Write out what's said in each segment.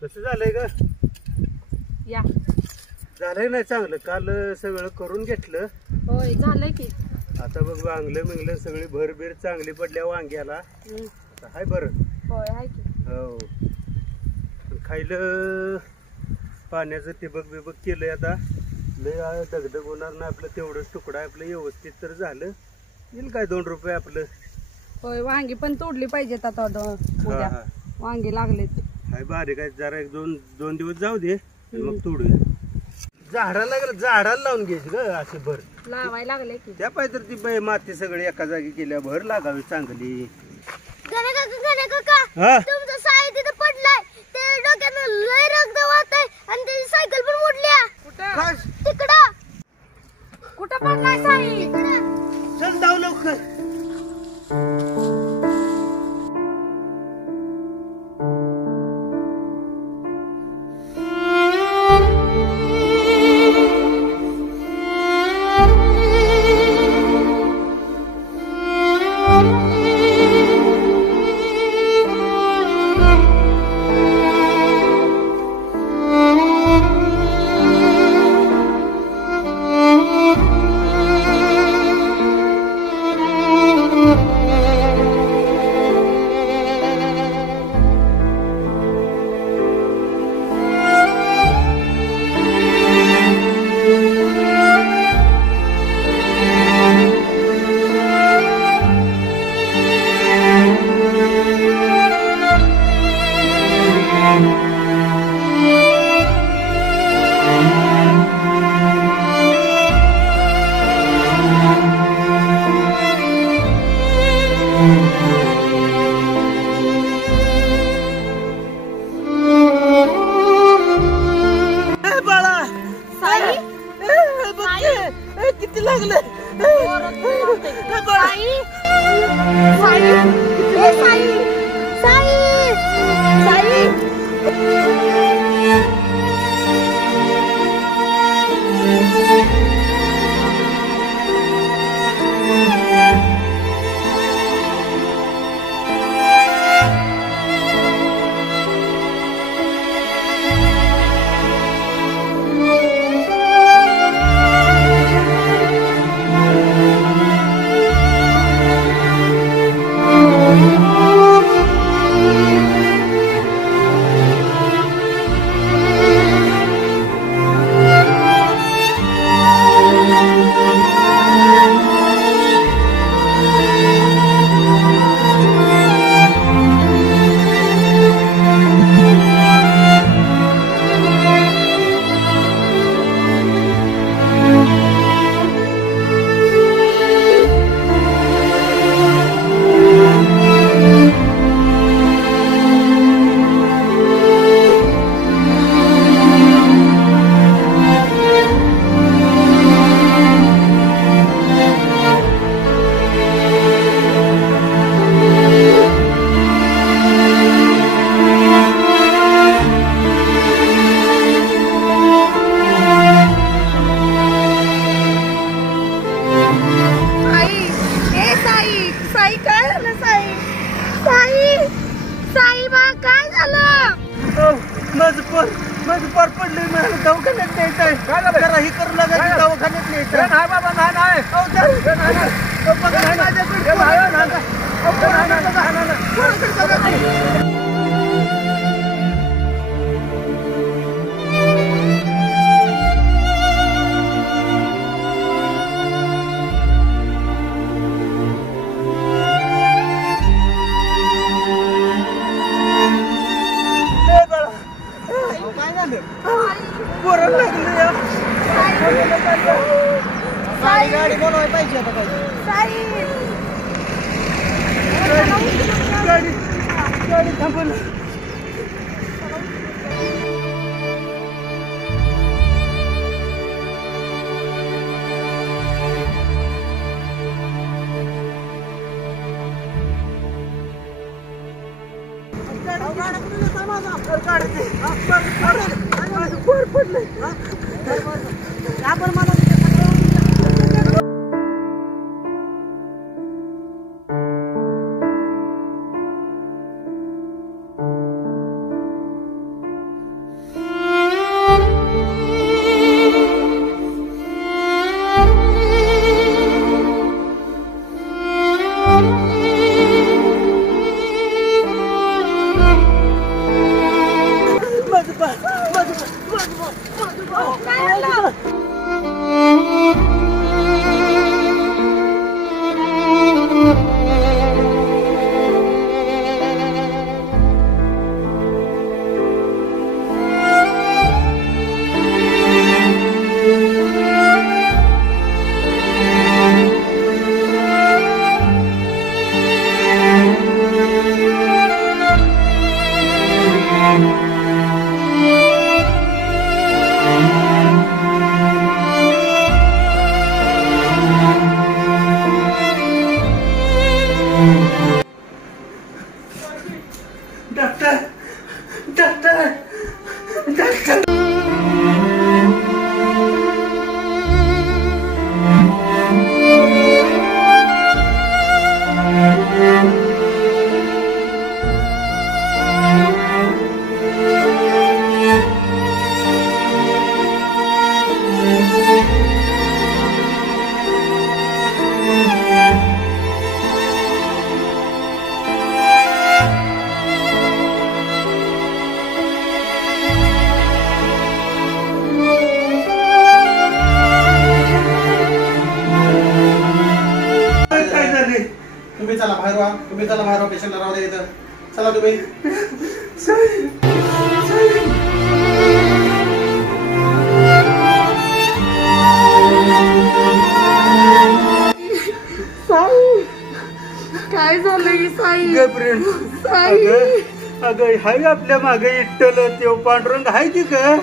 कसं झालंय ग? या झालंय ना चांगलं. काल सगळं करून घेतलं. होय झालंय की. आता बघ वांगलं मिंगलं सगळी भरभीर चांगली पडल्या वांग्याला. आता हाय बरं. होय हाय की. हो खायलं पाण्याचं टिबक बिबक केलंय. आता लय दगदग होणार ना आपलं. तेवढंच तुकडा आपलं व्यवस्थित तर झालं येईल काय 2 रुपये आपलं. होय वांगी पण तोडली पाहिजेत आता उद्या. वांगी लागले हाय बारीक आहे जरा 1-2 दिवस जाऊ दे मग तोडूया. झाडाला लावून घ्यायची ग असे भर लावायला लागले की. त्या पाहिजे तर ती माती सगळी एका जागी केल्या भर लागावी चांगली. तुमचं साई तिथं पडलाय ते डोक्यानं लय रक्त वाहतंय आणि त्याची सायकल पण मोडल्या. तिकडं कुठं पडलाय साई? चल जाऊ लवकर. किती लागले माझं पार पडले मला दवाखान्यात न्यायचं आहे. जरा ही करू लागा दवाखान्यात न्यायचं आहे. बाबा नाही पोरं लागले गाडी बोलवायला पाहिजे आता गाडी थांबवलं. तुम्ही चला बाहेर पेशंटला राहू द्या इथं. चला तुम्ही. काय झालं साई? गप्रेण अगं हाय आपल्या मागे इट्टल तेव पांडुरंग हाय की ग?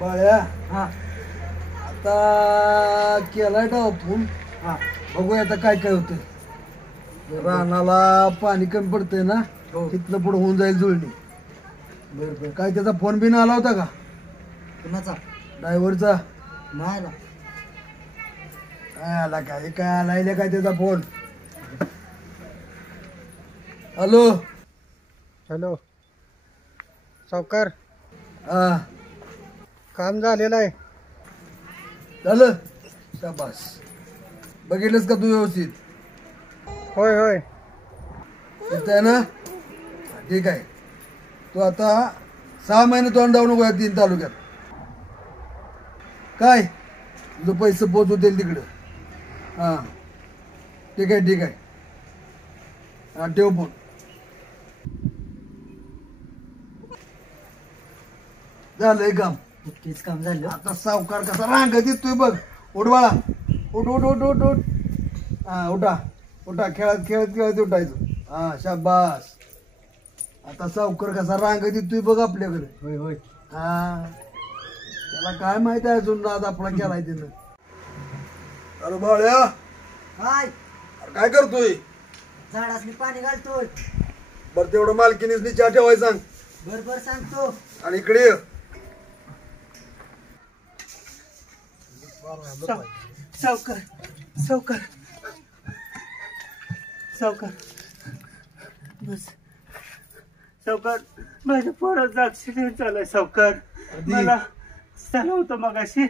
बाळ्या आता केलाय डाव फोन. बघूया आता काय काय होतंय. रानाला पाणी कमी पडतंय ना, तिथलं पुढे होऊन जाईल जुळणी. बरं काय त्याचा फोन बिन आला होता का? कुणाचा? ड्रायव्हरचा. नाही ना. काय आला काय काय आलाय काय त्याचा फोन? हॅलो हॅलो सावकार, हा काम झालेलं आहे. झालं? शाबास. बघितलंस का तू व्यवस्थित? होय होय. आहे ना? ठीक आहे. तू आता 6 महिने तोंड जाऊ नको या 3 तालुक्यात. काय तुझं पैसे पोचवतील तिकडं. हां ठीक आहे ठीक आहे. हां ठेव फोन. झालंय काम. तेच काम झालं. आता सावकार कसा रांग दिसतोय बघ. उठ बाळा, उठ उठ उठ उठ उठ. हा उठा उठा. खेळत खेळत खेळत उठायचं. हा शाबास. आता सावकार कसा रांग देतोय बघ आपल्याकडे. होय होय. हा त्याला काय माहित आहे अजून नाद आपला केलाय त्यानं. अरे बाळ्या हाय. अरे काय करतोय? झाडासनी पाणी घालतोय. बरं तेवढं मालकीनीच चहा ठेवायचं सांग. बरोबर सांगतो. आणि इकडे ये. सावकार सावकार सावकार बस सावकार माझ्या पोराचा ऍक्सिडेंट झालाय सावकार. मला झाला होता मगाशी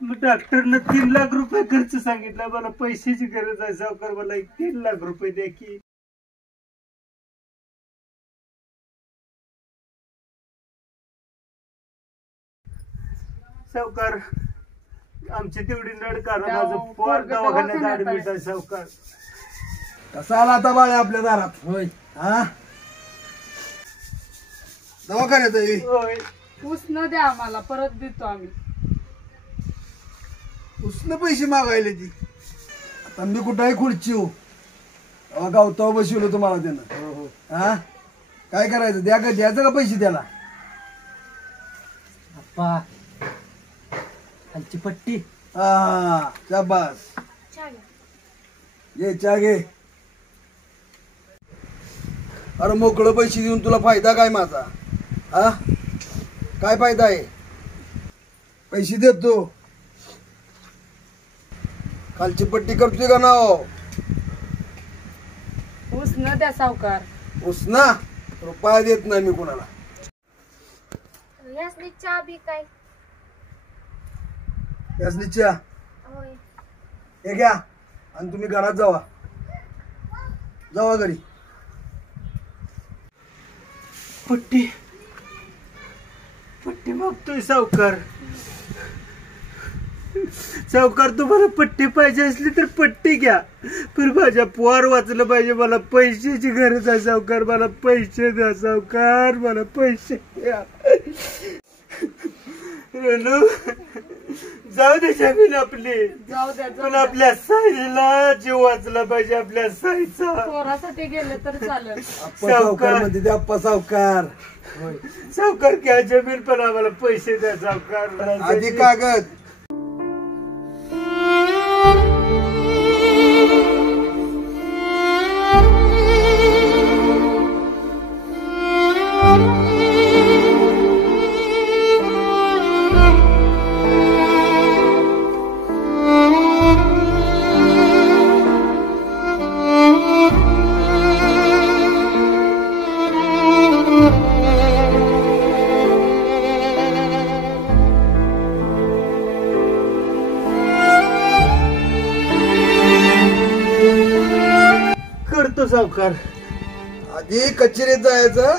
डॉक्टरनं 3 लाख रुपये खर्च सांगितला. मला पैशाची गरज आहे सावकार. मला 3 लाख रुपये द्या की. सावकार आमची तेवढी नड करा. माझं पोर दवाखान्यात ऍडमिट आहे सावकार. कसा आला आता बाळ्या आपल्या दारात? होय. हा दवाखान्यात आहे. होय. ऊस न द्या आम्हाला, परत देतो आम्ही. उसने पैसे मागायले ती. आता मी कुठं आहे खुर्ची हो गावताव बसवलं तुम्हाला त्यानं. हा काय करायचं? द्यायचं का पैसे त्याला? अप्पा खालची पट्टी. हा शाबास. घे चहा घे. अरे मोकळं पैसे देऊन तुला फायदा काय माझा? हा काय फायदा आहे? पैसे देतो. खालची पट्टी करतोय का नाव? ऊस न द्या सावकार. उसना रुपया देत नाही मी कुणाला. यासनी चहा बी काय? यासनी चहा होय. हे घ्या आणि तुम्ही घरात जावा घरी. पट्टी पट्टी मागतोय सावकार. सावकार तुम्हाला पट्टी पाहिजे असली तर पट्टी घ्या, पण माझ्या पोर वाचलं पाहिजे. मला पैशाची गरज आहे सावकार. मला पैसे द्या सावकार. मला पैसे द्या. रेणू जाऊ दे जमीन आपली. जाऊ द्या पण आपल्या साईला जीव वाचला पाहिजे. आपल्या साईचा पोरासाठी गेले तर चालेल. आप्पा सावकार म्हणते ते. आप्पा सावकार. सावकार घ्या जमीन, पण आम्हाला पैसे द्या सावकार. आधी कागद. करतो सावकार. आधी कचेरीत जायचं,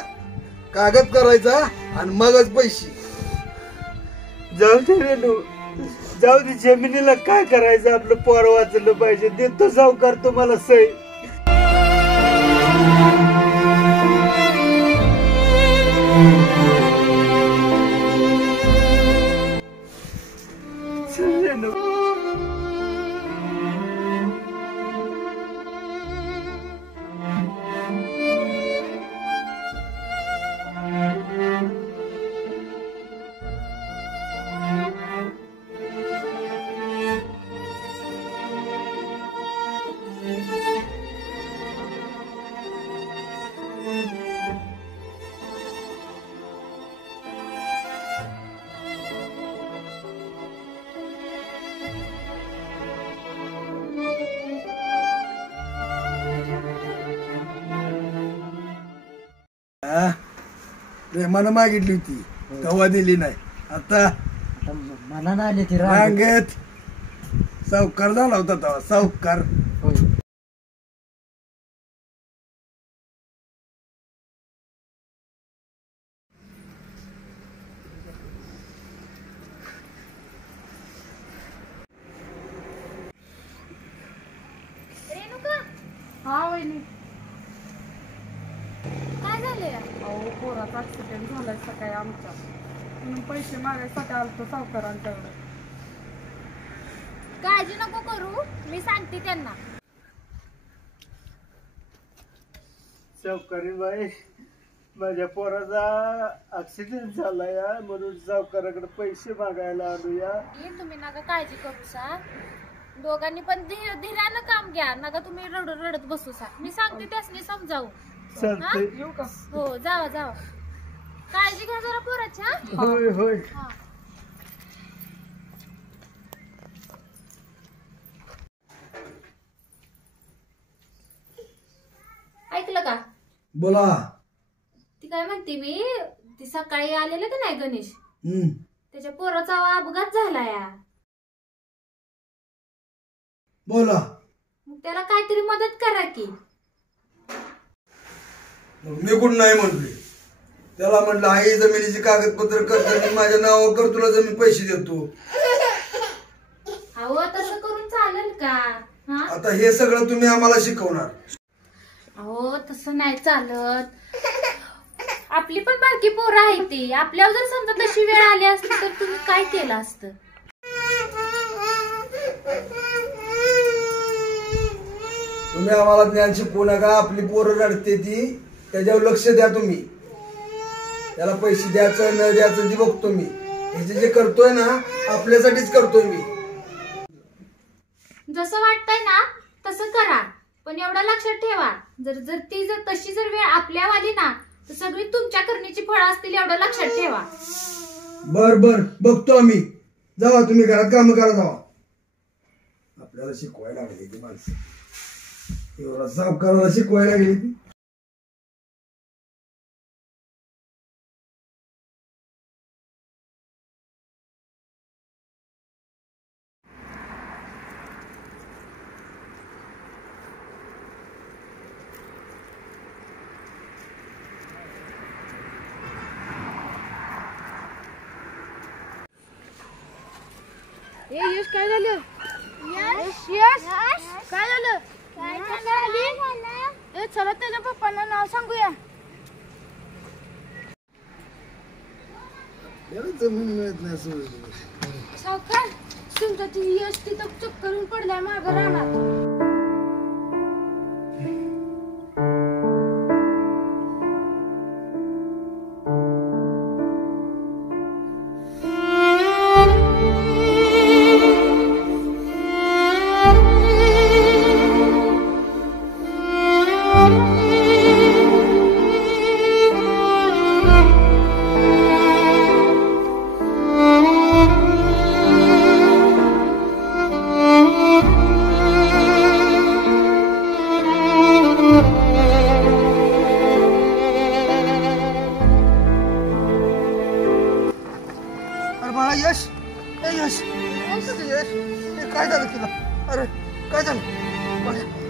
कागद करायचा आणि मगच पैसे. जाऊ दे रेणू, जाऊ दे. जमिनीला काय करायचं? आपलं पोर वाचलं पाहिजे. देतो सावकार तुम्हाला सही. चल रेणू. प्रेमानं मागितली होती तेव्हा दिली नाही. आता आता मला नाही आले ती राग. रांगेत सावकार झाला होता तेव्हा. सावकार. होय. रेणुका हा वहिनी. काय झालंय? अहो पोराचा ऍक्सिडेंट झालाय सकाळी आमच्या, म्हणून पैसे मागायसाठी आलतो सावकारांच्याकडे. काळजी नको करू, मी सांगते त्यांना. सावकारी बाई, माझ्या पोराचा ऍक्सिडेंट झालाय म्हणून सावकाराकडे पैसे मागायला आलोया. तुम्ही नका काळजी करू सा. दोघांनी पण धीरानं काम घ्या. नका तुम्ही रडत बसू सा. मी सांगते त्यासनी समजावू. चालतंय. येऊ का हो जावा जावा काळजी घ्या जरा पोराची हा होय होय. हा. ऐकलं का बोला. ती काय म्हणते मी ती सकाळी आलेलं का नाही गणेश हम्म. त्याच्या पोराचा अपघात झाला या बोला. मग त्याला काहीतरी मदत करा की मग मी कुठं नाही म्हटले. त्याला म्हटलं आई जमिनीची कागदपत्र कर, मी माझ्या नावावर कर, तुला जमीन पैसे देतो. अहो तसं करून चालेल का हा आता हे सगळं तुम्ही आम्हाला शिकवणार. अहो तसं नाही चालत आपली पण बारकी पोरं आहे ती आपल्यावर जर समजा तशी वेळ आली असती तर तुम्ही काय केलं असतं तुम्ही आम्हाला ज्ञान शिकवू नका. आपली पोरं रडते ती, त्याच्यावर लक्ष द्या तुम्ही. त्याला पैसे द्यायचं न द्यायचं ते बघतो मी. हे जे करतोय ना आपल्यासाठीच करतोय मी. जसं वाटतंय ना तसं करा पण एवढं लक्षात ठेवा जर जर ती जर तशी जर वेळ आपल्यावर आली ना तर सगळी तुमच्या करण्याची फळं असतील एवढं लक्षात ठेवा बर बर बघतो आम्ही. जावा तुम्ही घरात काम करा जावा. आपल्याला शिकवायला लागली ती माणसं. एवढा सावकाराला शिकवायला गेली ती. यश काय झालं यश यश काय झालं ए चला त्याच्या पप्पांना नाव सांगूया जमीन मिळत नाही असं. सावकार तुमचा ती यश तिथं चक्करून पडलाय मागं राहणार यश यश यश काय झालं तुला? अरे काय झालं?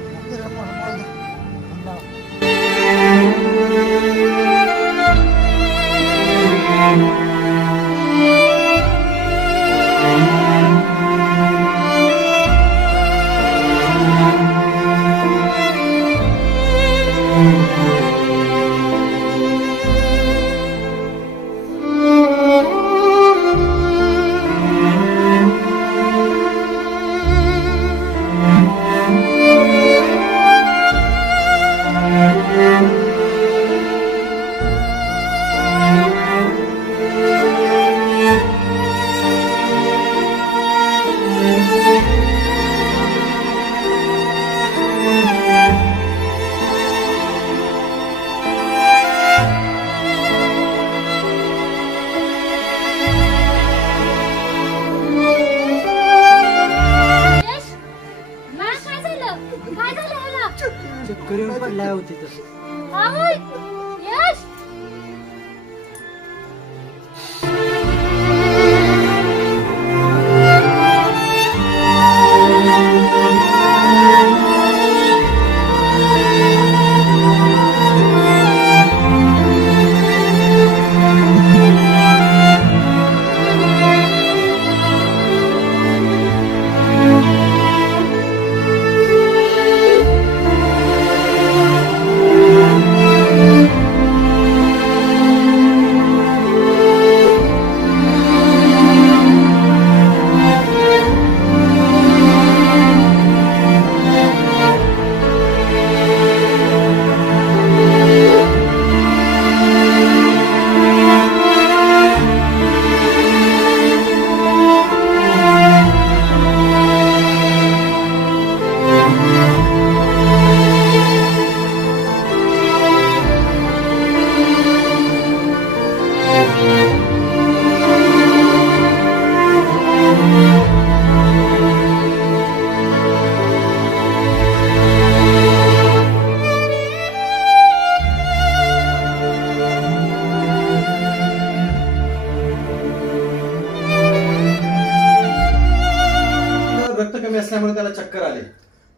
त्याच्यामुळे त्याला चक्कर आले.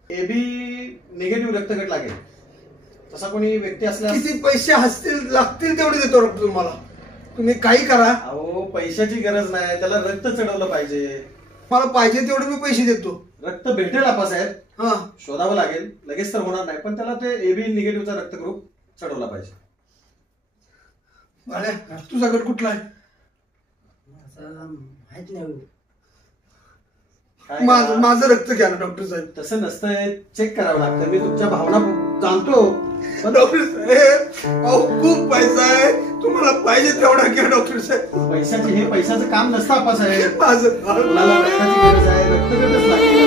AB निगेटिव्ह रक्तगट लागेल. तसा कोणी व्यक्ती असल्यास किती पैसे असतील लागतील तेवढे देतो डॉक्टर तुम्हाला. तुम्ही काही करा. अहो पैशाची गरज नाही, त्याला रक्त चढवलं पाहिजे. मला पाहिजे तेवढे मी पैसे देतो. रक्त भेटेल आपासाहेब, हा शोधावं लागेल, लगेच तर होणार नाही, पण त्याला ते AB निगेटिव्हचा रक्तग्रुप चढवला पाहिजे. बाळ्या तुझा गट कुठला आहे? माहित नाही. काय माझं करा? माझं रक्त घ्या ना डॉक्टर साहेब. तसं नसतंय, चेक करावं लागतं. मी तुमच्या भावना जाणतो, पण डॉक्टर साहेब अहो खूप पैसा आहे, तुम्हाला पाहिजे तेवढा घ्या डॉक्टर साहेब. पैशाचे हे पैशाचं काम नसतं आपासाहेब. माझं मुलाला रक्ताची गरज आहे, रक्तगटच लागते.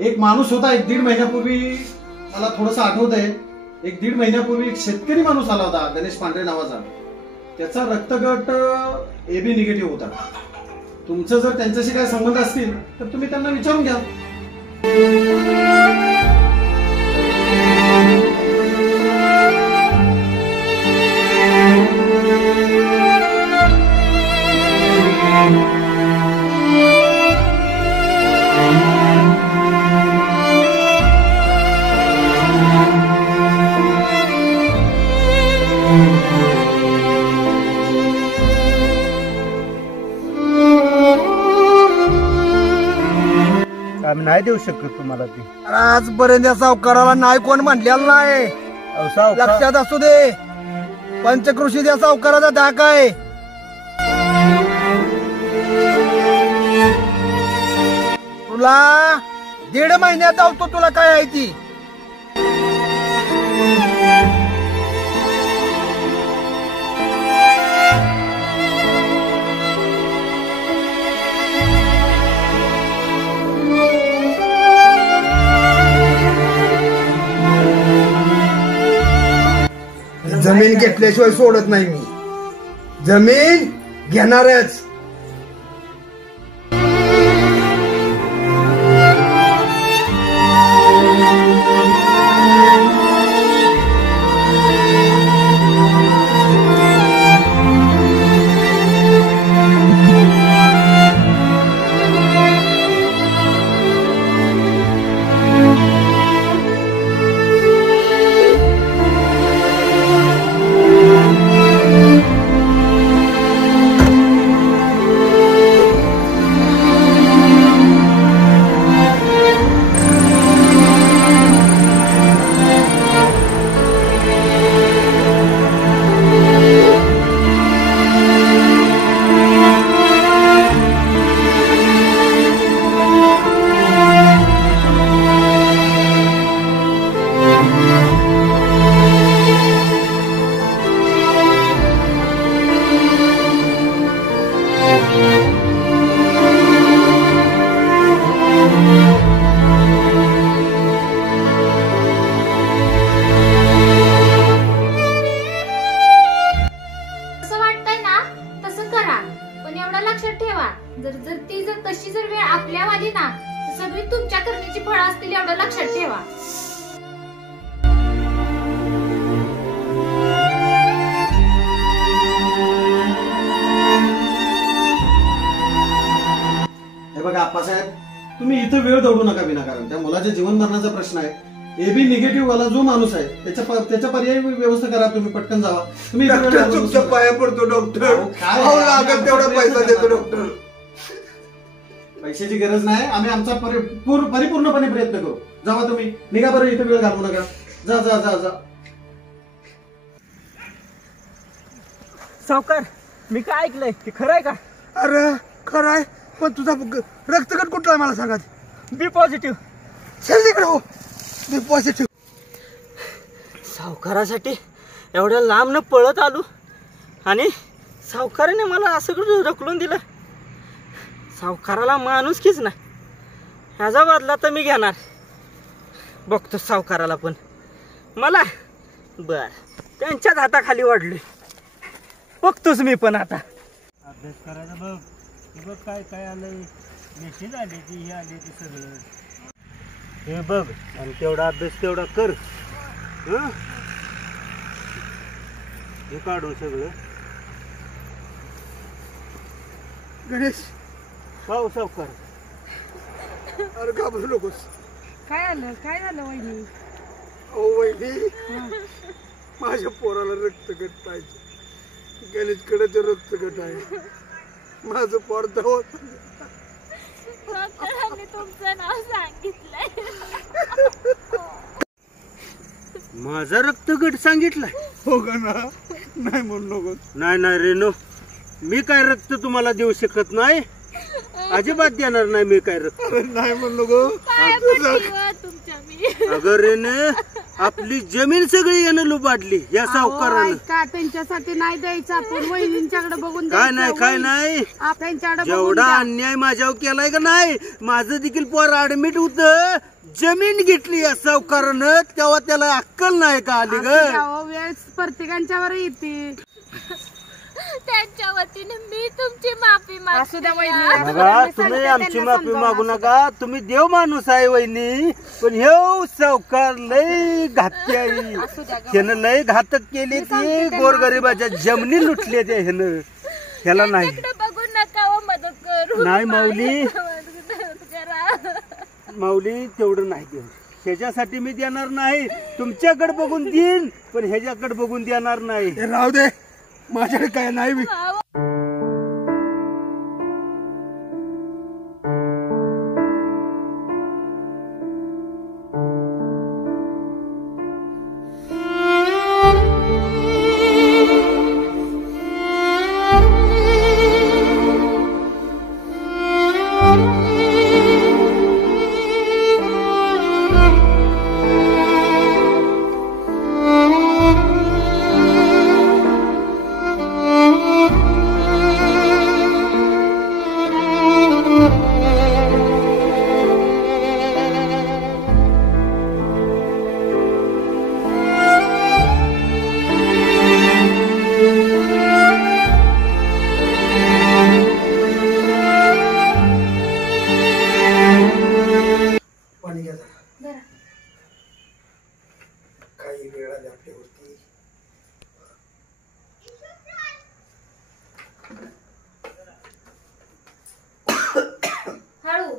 एक माणूस होता 1-1.5 महिन्यापूर्वी, मला थोडस आठवत आहे, 1-1.5 महिन्यापूर्वी एक शेतकरी माणूस आला होता गणेश पांढरे नावाचा. त्याचा रक्तगट AB निगेटिव्ह होता. तुमचं जर त्यांच्याशी काय संबंध असतील तर तुम्ही त्यांना विचारून घ्या. आम्ही नाही देऊ शकत तुम्हाला ती. आजपर्यंत या सावकाराला नाही कोण म्हणलेलं नाही. अहो, सावकार लक्षात असू दे, पंचकृषीत या सावकाराचा धाक आहे. तुला 1.5 महिन्यात धावतो, तुला काय आहे ती. जमीन घेतल्याशिवाय सोडत नाही मी. जमीन घेणारच. तशी जर वेळ आपल्या आली ना तर सगळी तुमच्या करण्याची फळं असतील एवढं लक्षात ठेवा. हे बघा आप्पासाहेब, तुम्ही इथं वेळ दौडू नका विनाकारण. त्या मुलाच्या जीवन मरणाचा प्रश्न आहे. AB निगेटिव्ह वाला जो माणूस आहे त्याच्या पर्यायी व्यवस्था करा. तुम्ही पटकन जावा. तुम्ही इथं वेळ घालवू तुमच्या नका. पाया पडतो डॉक्टर. अहो, काय अहो, आहे? लागेल तेवढा पैसा देतो डॉक्टर. पैशाची गरज नाही. आम्ही आमचा परिपूर्णपणे प्रयत्न करू. जावा तुम्ही. निघा बरं, इथं वेळ घालवू नका. जा जा जा जा. सावकार, मी काय ऐकलंय ते खरं आहे का? अरे खरं आहे, पण तुझा रक्तगट कुठला आहे मला सांगा. बी पॉझिटिव्ह. चल तिकडे. हो बी पॉझिटिव्ह. सावकारासाठी एवढ्या लांब न पळत आलो आणि सावकाराने मला असं ढकलून दिलं. सावकाराला माणूसकीच नाही. ह्याचा बदला तर मी घेणार. बघतो सावकाराला पण मला बर त्यांच्याच हाताखाली वाढलोय. बघतोच मी पण आता. अभ्यास करायचा बघ. हे बघ काय काय आलंय. मेसेज आली ती, हे आली ती सगळं. हे बघ आणि तेवढा अभ्यास तेवढा कर. हं? हे काढून सगळं. गणेश पाहू सावकार. अरे घाबरू नकोस. काय झालं वहिनी? ओ वहिनी, माझ्या पोराला रक्तगट पाहिजे. गणेशकडे ते रक्तगट आहे. माझं पोर धावत. डॉक्टरांनी तुमचं नाव सांगितलंय. माझा रक्तगट सांगितलाय? हो का ना? नाही म्हणू नकोस. नाही रेणू, मी काय रक्त तुम्हाला देऊ शकत नाही. अजिबात देणार नाही मी काय रक्त. नाही म्हणू नको. तुमच्या मी अगं रेणू, आपली जमीन सगळी यानं लुबाडली या सावकारानं. का त्यांच्यासाठी नाही द्यायचं आपण, वहिनींच्याकडे बघून काय नाही त्यांच्याकडे जेवढा अन्याय माझ्यावर केलाय का नाही, माझं देखील पोर ऍडमिट होत. जमीन घेतली या सावकारानं, तेव्हा त्याला अक्कल नाही का आली ग? वेळ प्रत्येकांच्यावर येते. त्यांच्या वतीने मी तुमची माफी असू द्या मागते. वहिनी. बघा, तुम्ही आमची माफी मागू नका. तुम्ही देव माणूस आहे वहिनी, पण हे सावकार लय घातकी आहे. ह्यानं लय घातक केली ती. गोरगरिबाच्या जमिनी लुटल्या त्या ह्यानं. ह्याला नाही. त्यांच्याकडे बघून नका व मदत करू. नाही माऊली. मदत करा. माऊली, तेवढं नाही देऊ. ह्याच्यासाठी मी देणार नाही. तुमच्याकडे बघून देईन, पण ह्याच्याकडे बघून देणार नाही. हे राहू दे, माझ्याकडे काय नाही बी. पाणी घ्या जरा. काही वेळ आली आपल्यावरती. हळू.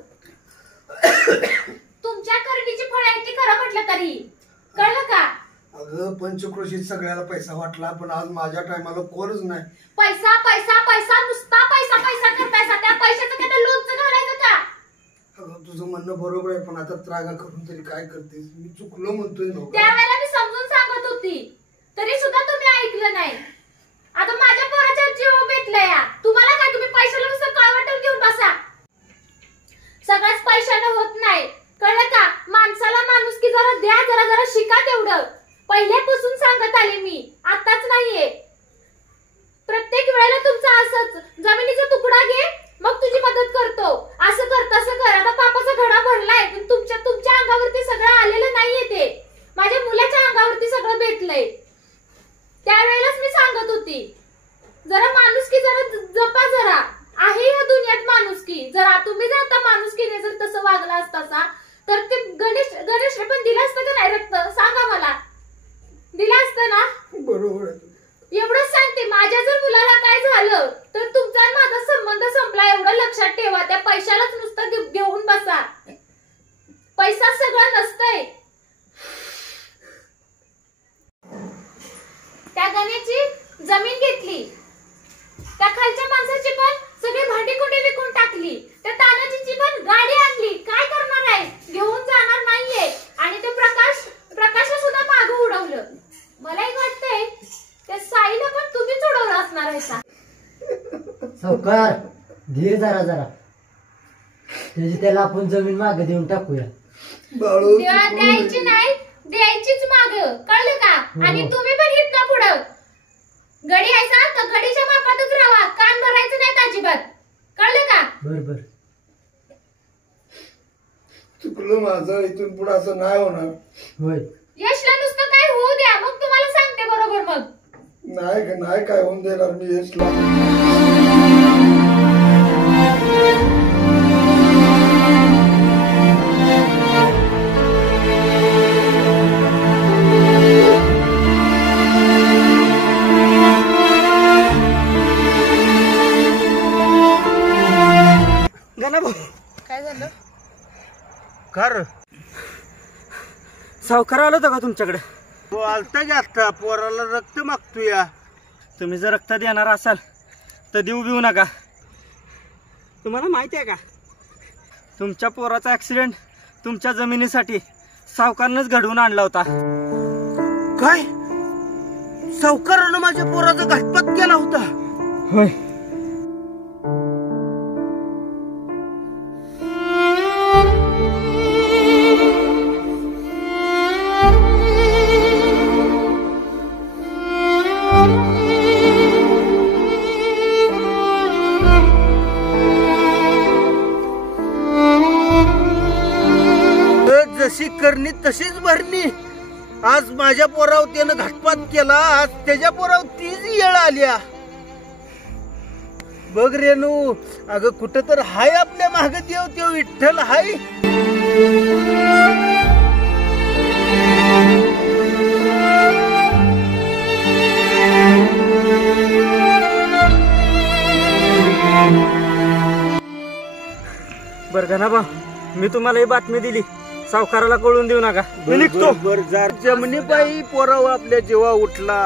तुमच्या करडीची फळं आहेत ती खरं म्हटलं तरी कळलं का? अगं पंचक्रोशीत सगळ्याला पैसा वाटला, पण आज माझ्या टायमाला कोणच नाही. पैसा पैसा पैसा नुसता पैसा पैसा करतायसा. त्या पैशाचं त्यांना लोणचं घालायचं का? अगं तुझं म्हणणं बरोबर आहे, पण आता त्रागा करून तरी काय करतेस? मी चुकलो म्हणतोय ना. त्यावेळेला मी समजून सांगत होती, तरी सुद्धा तुम्ही ऐकलं नाही. आता माझ्या पोराच्या जीव बेतलाय. तुम्हाला काय, तुम्ही पैशाला नुसतं कळवटून घेऊन बसा. सगळ्याच पैशानं होत नाही, कळलं का? माणसाला माणुसकी जरा द्या, जरा जरा शिका. तेवढं पहिल्यापासून सांगत आले मी, आताच नाहीये. प्रत्येक वेळेला तुमचं असंच, जमिनीचा तुकडा घे मग तुझी मदत करतो, असं कर तसं कर. आता पापाचा घडा भरलाय, पण तुमच्या अंगावरती सगळं आलेलं नाहीये. ते माझ्या मुलाच्या अंगावरती सगळं बेतलंय. त्यावेळेलाच मी सांगत होती, जरा माणुसकी जरा जपा. जरा आहे या दुनियात माणुसकी. जरा तुम्ही जर आता माणुसकीने जर तसं वागला असतासा तर ते गणेश पण दिलं असतं का नाही रक्त? सांगा मला, दिलं असतं ना? बरोबर आहे. एवढंच सांगते, माझ्या जर मुलाला काय झालं तर तुमचा आणि माझा संबंध संपला. एवढं लक्षात ठेवा. त्या पैशालाच नुसतं घेऊन बसा. पैसा सगळं नसतंय. त्या गणेशची जमीन घेतली, त्या खालच्या माणसाची पण सगळी भांडी कुठे विकून टाकली, त्या तानाजीची पण गाडी आणली. काय करणार आहे? घेऊन जाणार नाहीये. आणि ते प्रकाशला सुद्धा मागं उडवलं. मला एक वाटतंय त्या साईला पण तुम्हीच उडवलं असणार आहे. सावकार धीर जरा त्याला आपण जमीन मागे देऊन टाकूया. बाळू, द्यायची नाही, द्यायचीच माग, कळलं का? आणि तुम्ही पण इथनं पुढं गडी आहे तर गडीच्या मापातच राहा. कान भरायचं नाही अजिबात, कळलं का? बरोबर. चुकलं माझं. इथून पुढे असं नाही होणार. होय. यशला नुसतं काय होऊ द्या, मग तुम्हाला सांगते बरोबर. मग नाही काय होऊन देणार मी यशला. सावकार सावकार आलो होता का तुमच्याकडे? तो आलता की आता पोराला रक्त मागतोया. तुम्ही जर रक्त देणार असाल तर देऊ बिऊ नका. तुम्हाला माहिती आहे का तुमच्या पोराचा ऍक्सिडेंट तुमच्या जमिनीसाठी सावकारनंच घडवून आणला होता. काय सावकारानं माझ्या पोराचा घातपात केला होता? होय. जशी करणी तशीच भरणी. आज माझ्या पोरावर त्यानं घातपात केला, आज त्याच्या पोरावर तीच येळ आल्या. बघ रेणू, अगं कुठं तर हाय आपल्या माग देव, त्यो विठ्ठल हाय. बरं गणाबा, मी तुम्हाला ही बातमी दिली, सावकाराला कळून देऊ नका. मी निघतो. जमनीबाई पोराव आपल्या जीवा उठला.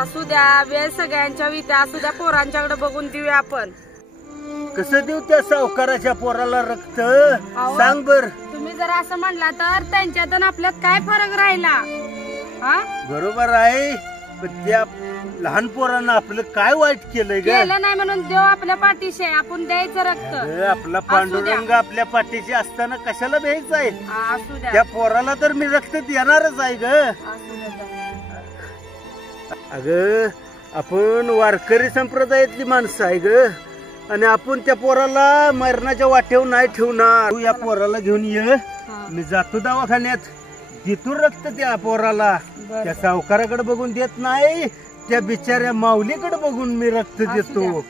असू द्या, वेळ सगळ्यांच्या वित्या असू द्या, पोरांच्याकडे बघून देऊया आपण. कसं देऊ त्या सावकाराच्या पोराला रक्त सांग बर. तुम्ही जर असं म्हणला तर त्यांच्यात आणि आपल्यात काय फरक राहिला? हा, बरोबर आहे, पण त्या लहान पोरांना आपलं काय वाईट केलंय ग? केलं नाही म्हणून देव आपल्या पाठीशी आहे, आपण द्यायचं रक्त. आपला पांडुरंग आपल्या पाठीशी असताना कशाला द्यायचं आहे? असू द्या, त्या पोराला तर मी रक्त देणारच आहे ग. असू द्या. अग आपण वारकरी संप्रदायातली माणसं आहे ग, आणि आपण त्या पोराला मरणाच्या वाटेवर नाही ठेवणार. तू या पोराला घेऊन ये, मी जातो दवाखान्यात, देतो रक्त त्या पोराला. त्या सावकाराकडे बघून देत नाही, त्या बिचाऱ्या माऊलीकडे बघून मी रक्त देतो.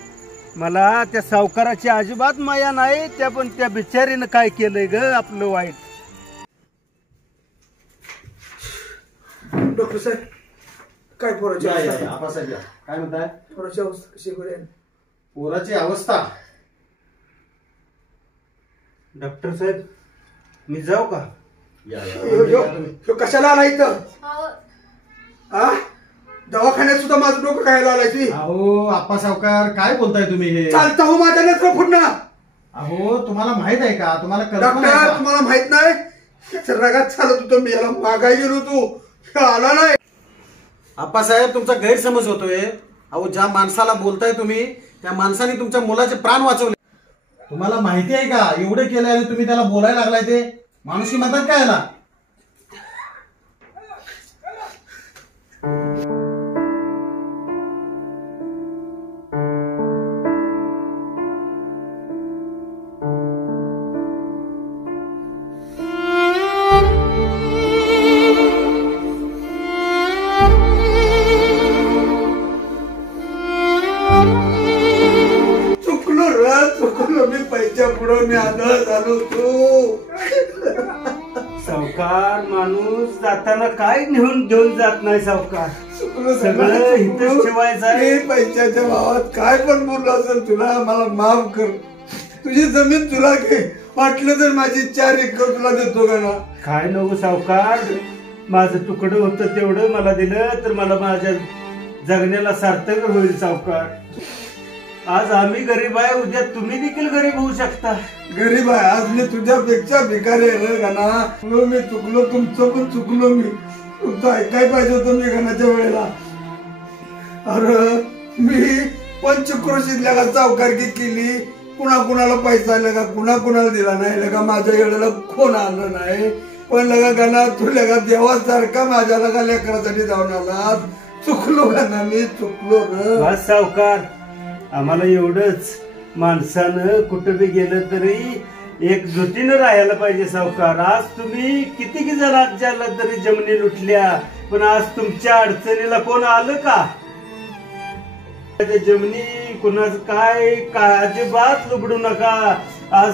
मला त्या सावकाराची अजिबात माया नाही, त्या पण त्या बिचारीनं काय केलंय ग आपलं वाईट. डॉक्टर साहेब, काय पोराची अवस्था? आपासाहेब या. काय म्हणताय? पोराची अवस्था कशी बरी? पोराची अवस्था? डॉक्टर साहेब मी जाऊ का? कशाला आला इथं? हा, दवाखान्यात सुद्धा माझं डोकं खायला आलाय तुम्ही. अहो आप्पा सावकार, काय बोलताय तुम्ही हे? चालता हो माझ्या नेत्र पुन्हा. अहो तुम्हाला माहित आहे का? तुम्हाला कल्पना आहे डॉक्टर, का? तुम्हाला माहित नाही, रगात चालत होतो मी, याला मागाय गेलो तू आला नाही. आप्पासाहेब, तुमचा गैरसमज होतोय. अहो ज्या माणसाला बोलताय तुम्ही, त्या माणसाने तुमच्या मुलाचे प्राण वाचवले. तुम्हाला माहिती आहे का एवढे केले आणि तुम्ही त्याला बोलायला लागलाय? ते माणुसकी म्हणतात काय याला? चुकलो मी, पैच्या पुढं मी आंधळ झालो. तू सावकार माणूस जाताना काय घेऊन जात नाही. सावकार सगळं इथंच ठेवायचं आहे. पैशाच्या भावात काय पण बोललो असेल तुला, मला माफ कर. तुझी जमीन तुला घे, वाटलं तर माझी 4 एकर तुला देतो का ना. काय नको सावकार, माझं तुकडं होतं तेवढं मला दिलं तर मला माझ्या जगण्याला सार्थक होईल. सावकार आज आम्ही गरीब आहे, उद्या तुम्ही देखील गरीब होऊ शकता. गरीब आहे, आज मी तुझ्यापेक्षा भिकारी आहे गाना. मी चुकलो, तुमचं पण चुकलो मी. तुमचं ऐकाय पाहिजे होतं मी गाण्याच्या वेळेला. अरे मी पंचक्रोशीतल्या का सावकारकी केली, कुणाला पैसा लगा कुणाला दिला नाही लगा, माझ्या वेळेला कोण आलं नाही. पण लगा गाना तू लगा देवासारखा माझ्या लगा लेकरासाठी जाऊन आला. चुकलो गाना, मी चुकलो र. सावकार आम्हाला एवढंच, माणसानं कुठं बी गेलं तरी एकजुटीनं राहायला पाहिजे. सावकार आज तुम्ही किती जणात ज्याला तरी जमिनी लुटल्या, पण आज तुमच्या अडचणीला कोण आलं का? त्या जमिनी कुणाचं काय अजिबात लुबडू नका. आज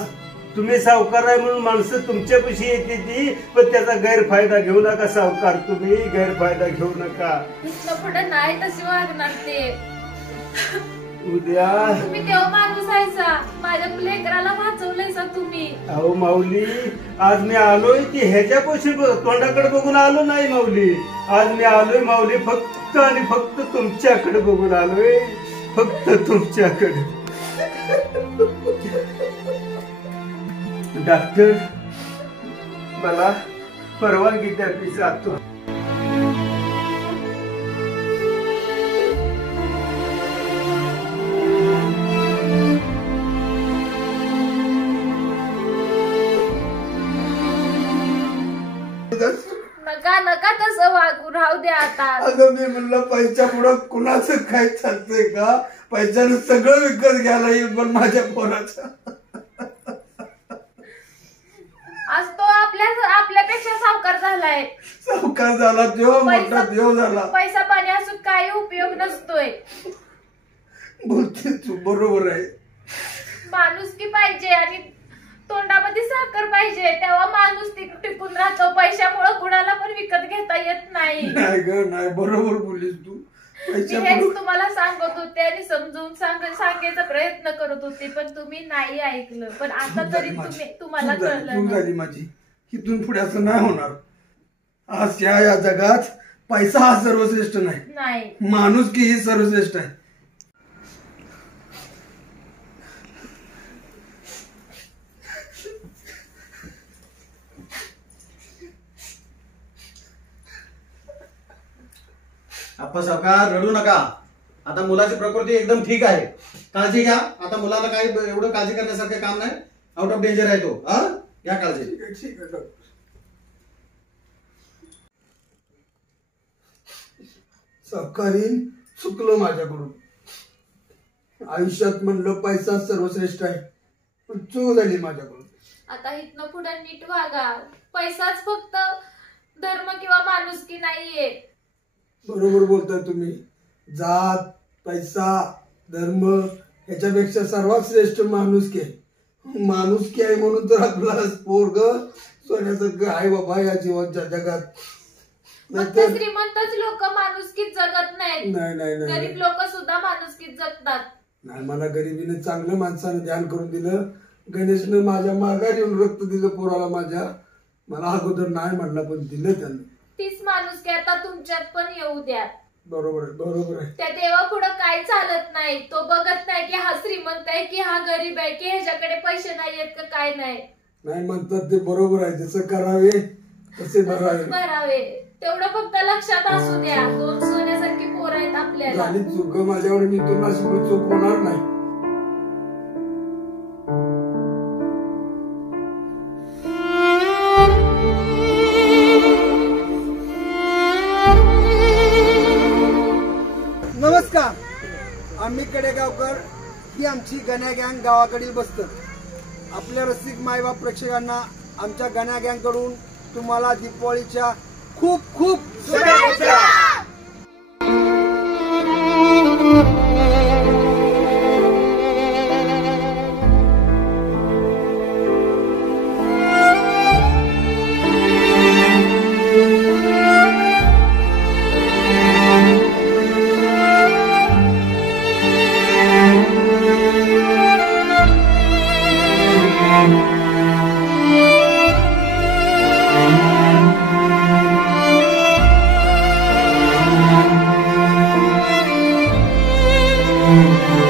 तुम्ही सावकार आहे म्हणून माणसं तुमच्यापाशी येते ती, पण त्याचा गैरफायदा घेऊ नका. सावकार तुम्ही गैरफायदा घेऊ नका. इथलं पुढे नाही तशी वागणार ते. उद्या तुम्ही तेव्हा माणूस आहेसा, माझ्या लेकराला वाचवलंयसा तुम्ही. अहो माऊली, आज मी आलोय की ह्याच्या पैसे तोंडाकडे बघून आलो नाही माऊली. आज मी आलोय माऊली फक्त आणि फक्त तुमच्याकडे बघून आलोय, फक्त तुमच्याकडे. डॉक्टर, मला परवानगी द्या, मी जातो. नका नका तसं वागू, राहू द्या आता. अगं मी म्हणलं पैसा पुढं कुणाचं काय चालतंय का? पैशानं सगळं विकत घ्यायला येईल पण माझ्या पोराचं. आज तो आपल्यापेक्षा सावकार झालाय. सावकार झाला देव, मोठा देव झाला. पैसा पाणी असून काही उपयोग नसतोय. बोलते तू, बरोबर आहे. माणुसकी पाहिजे आणि तोंडामध्ये साखर पाहिजे, तेव्हा माणूस टिकून राहतो. पैशामुळे कुणाला पण विकत घेता येत नाही. नाही ग, नाही, बरोबर बोललीस तू. मी हेच तुम्हाला सांगत होते आणि समजून सांगायचा प्रयत्न करत होते, पण तुम्ही नाही ऐकलं. पण आता तरी तुम्हाला कळलं चूक ना. झाली माझी. इथून पुढे असं नाही होणार. आज या जगात पैसा हा सर्वश्रेष्ठ नाही, माणुसकी ही सर्वश्रेष्ठ आहे. आप्पा सावकार, रडू नका. आता मुलाची प्रकृती एकदम ठीक आहे. काळजी घ्या. आता मुलाला काही एवढं काळजी करण्यासारखं काम नाही. आउट ऑफ डेंजर आहे तो. हा, घ्या काळजी. ठीक आहे. सावकारीन चुकलं माझ्याकडून. आयुष्यात म्हणलं पैसा सर्वश्रेष्ठ आहे, पण चूक झाली माझ्याकडून. आता इथनं पुढे नीट वागा. पैसाच फक्त धर्म किंवा माणुसकी नाहीये. बरोबर बोलताय तुम्ही. जात, पैसा, धर्म ह्याच्यापेक्षा सर्वात श्रेष्ठ माणुसकी आहे. माणुसकी आहे म्हणून तर आपला पोरग सोन्यासारखं आहे बाबा या जीवनच्या जगात. फक्त श्रीमंतच लोक माणुसकीत जगत नाहीत. नाही, गरीब लोक सुद्धा माणुसकीत जगतात. नाही, मला गरिबीने चांगलं माणसानं ध्यान करून दिलं. गणेशनं माझ्या माघार येऊन रक्त दिलं पोराला माझ्या. मला अगोदर नाही म्हणला पण दिलं त्यानं. तीच माणुसकी आता तुमच्यात पण येऊ द्या. बरोबर आहे. त्या देवा पुढे काय चालत नाही. तो बघत नाही की हा श्रीमंत आहे की हा गरीब आहे की ह्याच्याकडे पैसे नाहीयेत का काय नाही. नाही म्हणतात ते बरोबर आहे. जसं करावे तसे भरावे. तेवढं फक्त लक्षात असू द्या. दोन सोन्यासारखी पोरं आहेत आपल्याला. झाली चूक माझ्यावर. मी तुला चूक होणार नाही. नमस्कार, आम्ही कडेगावकर. ही आमची गण्या गँग गावाकडील बसतं. आपल्या रसिक मायबाप प्रेक्षकांना आमच्या गण्या गँग कडून तुम्हाला दीपावलीच्या खूप खूप शुभेच्छा. Thank you.